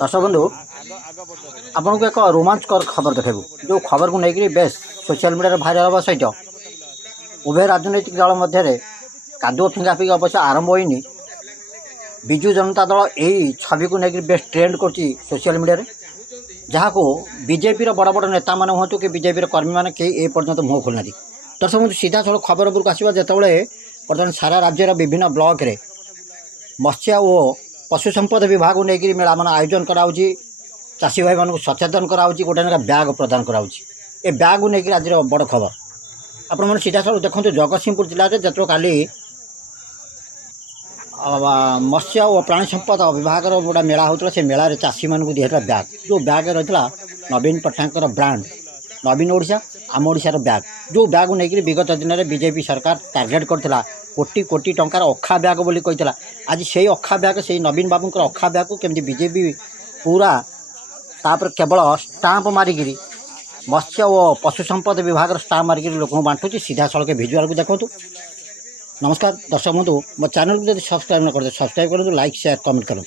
दर्शक बंधु आपन को एक रोमांचकर खबर देखेबू जो खबर को लेकर बेस सोशल मीडिया भाइराल होगा सहित उभय राजनैतिक दल मध्य कादुओ फिंगाफिंगी अवश्य आरंभ होनी विजु जनता दल यही छवि को लेकर बेस ट्रेंड कर सोशल मीडिया जहाँ को बीजेपी बड़ बड़ नेता मैंने हूँ कि बीजेपी कर्मी मैंने कई पर्यंत मुँह खोलना। दर्शक बंधु सीधा सड़क खबर उपरको आसवा जितेबाला बर्तमान सारा राज्यर विभिन्न ब्लॉक रे मत्स्य और पशु संपद विभाग को लेकर मेला मान आयोजन कराऊँगी चाषी भाई मानक सचेतन कराऊँगी गोटे ना ब्याग प्रदान कराऊँगी ब्याग को लेकर आज बड़ खबर आपण मैंने सीधा सड़क देखते जगतसिंहपुर जिले में जो काली मत्स्य और प्राणी संपद विभाग गोटा मेला होता से मेला चाषी मानक दिया ब्याग जो ब्याग रही नवीन पट्टनायक ब्रांड नवीन ओडिशा आम ओडिशार ब्याग जो ब्याग को लेकर विगत दिन में बीजेपी सरकार टार्गेट करता कोटी कोटी टंकार अखा ब्याग बोली कहता आज से अखा ब्याग से नवीन बाबूर अखा ब्याग को केमती बीजेपी पूरा तापर केवल स्टाम्प मारिकी मत्स्य और पशु संपद विभाग स्टाम्प मारिक लोक बांटुची सीधा सड़क भिजुआल को देखो। नमस्कार दर्शक बंधु मो चैनल को जब सब्सक्राइब न करते सब्सक्राइब करूँ लाइक शेयर कमेंट करूँ।